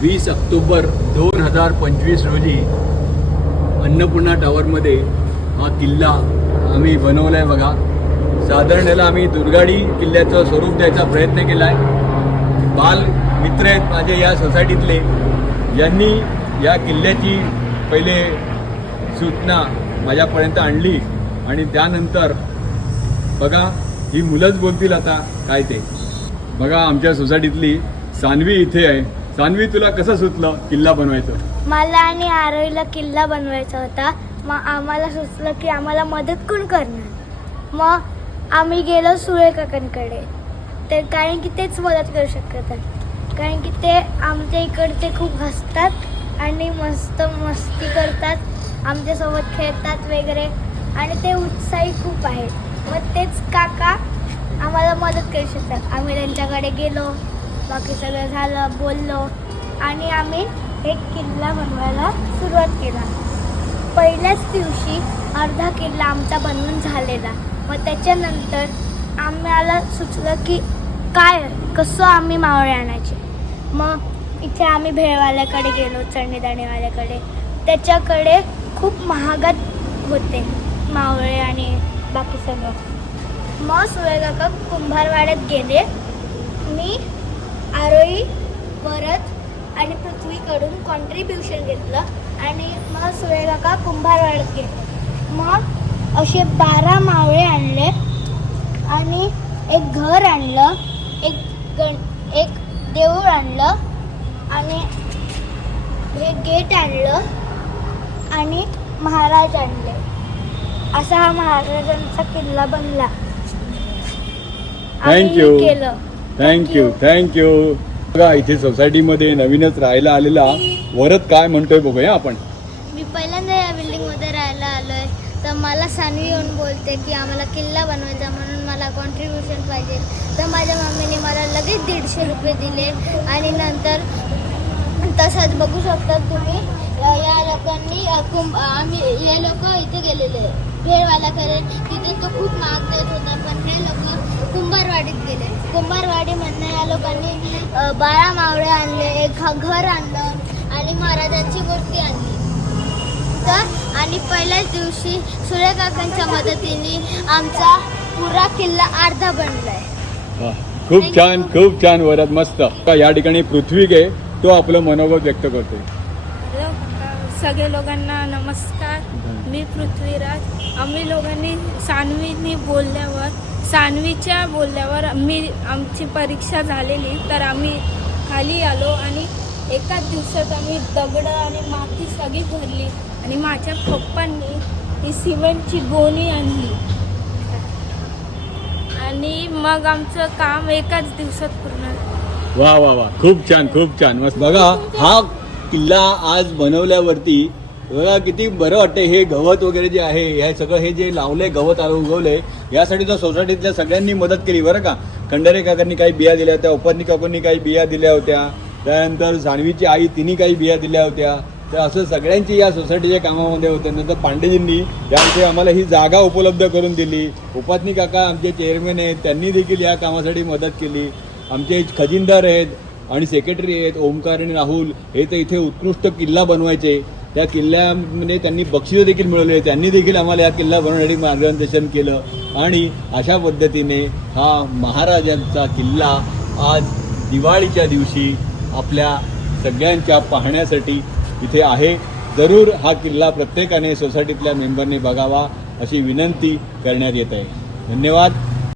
20 October 2025 रोजी अन्नपूर्णा टावरमध्ये हा किल्ला आम्ही बनवला आहे बघा. साधारण याला आम्ही दुर्गाडी किल्ल्याचं स्वरूप द्यायचा प्रयत्न केला आहे. बाल मित्र आहेत माझे या सोसायटीतले, यांनी या किल्ल्याची पहिले सूचना माझ्यापर्यंत आणली आणि त्यानंतर बघा ही मुलंच बोलतील आता काय ते. बघा आमच्या सोसायटीतली सान्वी इथे आहे. सान्वी, तुला कसं सुचलं किल्ला बनवायचं? मला आणि आरोहीला किल्ला बनवायचा होता. मग आम्हाला सुचलं की आम्हाला मदत कोण करणार. मग आम्ही गेलो सुळे काकांकडे. ते कारण की तेच मदत करू शकतात, कारण की ते आमच्या इकडचे खूप हसतात आणि मस्त मस्ती करतात, आमच्यासोबत खेळतात वगैरे आणि ते उत्साही खूप आहेत. मग तेच काका आम्हाला मदत करू शकतात. आम्ही त्यांच्याकडे गेलो, बाकी सगळं झालं, बोललो आणि आम्ही एक किल्ला बनवायला सुरुवात केला. पहिल्याच दिवशी अर्धा किल्ला आमचा बनवून झालेला. मग त्याच्यानंतर आम्हाला सुचलं की कसं आम्ही मावळे आणायचे. मग इथे आम्ही भेळवाल्याकडे गेलो, चणीदाणीवाल्याकडे. त्याच्याकडे खूप महागात होते मावळे आणि बाकी सगळं. मग सुळे काका कुंभारवाड्यात गेले. मी आरोही, भरत आणि पृथ्वीकडून कॉन्ट्रीब्युशन घेतलं आणि मग सुळे काका कुंभारवाड्यात गेले. मग असे 12 मावळे आणले आणि एक घर आणलं, एक देऊळ आणलं आणि हे गेट आणलं आणि महाराज आणले. असा हा महाराजांचा किल्ला बनला. Thank you thank you. बघा इथे सोसायटीमध्ये नवीनच राहायला आलेला वरद काय म्हणतोय बघूया आपण. मी पहिल्यांदा या बिल्डिंगमध्ये राहायला आलोय, तर मला सान्वी येऊन बोलते की आम्हाला किल्ला बनवायचा, म्हणून मला कॉन्ट्रीब्युशन पाहिजे. तर माझ्या मम्मीने मला लगेच 150 रुपये दिले आणि नंतर तसंच बघू शकता तुम्ही या लोकांनी हे लोक इथे गेलेले भेळवाल्याकडे. तिथे तो खूप महाग देत होता, पण हे लोक कुंभारवाडीत गेले. कुंभारवाडीमधनं या लोकांनी 12 मावळे आणले, एक घर आणलं आणि महाराजांची मूर्ती आणली. तर आणि पहिल्याच दिवशी सुळे काकांच्या मदतीने आमचा पुरा किल्ला अर्धा बनलाय. खूप छान वरद, मस्त. या ठिकाणी पृथ्वी आहे, तो आपलं मनोगत व्यक्त करतो. हॅलो सगळे लोकांना नमस्कार. मी पृथ्वीराज. आम्ही लोकांनी सान्वीच्या बोलल्यावर आमची परीक्षा झालेली, तर आम्ही खाली आलो आणि एकाच दिवसात आम्ही दगडं आणि माती सगळी भरली आणि माझ्या पप्पांनी ही सिमेंटची गोणी आणली आणि मग आमचं काम एकाच दिवसात पूर्ण. वा खूप छान मस्त. बघा हा किल्ला आज बनवल्यावरती बघा किती बरं वाटतंय. हे गवत वगैरे जे आहे, हे सगळं हे जे लावलंय गवत उगवलंय, यासाठी तर सोसायटीतल्या सगळ्यांनी मदत केली बरं का. खंडारे काकांनी काही बिया दिल्या होत्या, उपाध्नी काकांनी काही बिया दिल्या होत्या, त्यानंतर सान्वीची आई तिने काही बिया दिल्या होत्या. तर असं सगळ्यांची या सोसायटीच्या कामामध्ये होतं. नंतर पांडेजींनी यामध्ये आम्हाला ही जागा उपलब्ध करून दिली. उपाध्नी काका आमचे चेअरमॅन आहेत, त्यांनी देखील या कामासाठी मदत केली. आमचे खजिनदार आहेत आणि सेक्रेटरी आहेत ओमकार आणि राहुल, हे तर इथे उत्कृष्ट किल्ला बनवायचे. त्या किल्ल्यामध्ये त्यांनी बक्षीसं देखील मिळवले, त्यांनी देखील आम्हाला या किल्ला बनवण्यासाठी मार्गदर्शन केलं आणि अशा पद्धतीने हा महाराजांचा किल्ला आज दिवाळीच्या दिवशी आपल्या सगळ्यांच्या पाहण्यासाठी इथे आहे. जरूर हा किल्ला प्रत्येकाने सोसायटीतल्या मेंबरने बघावा अशी विनंती करण्यात येत आहे. धन्यवाद.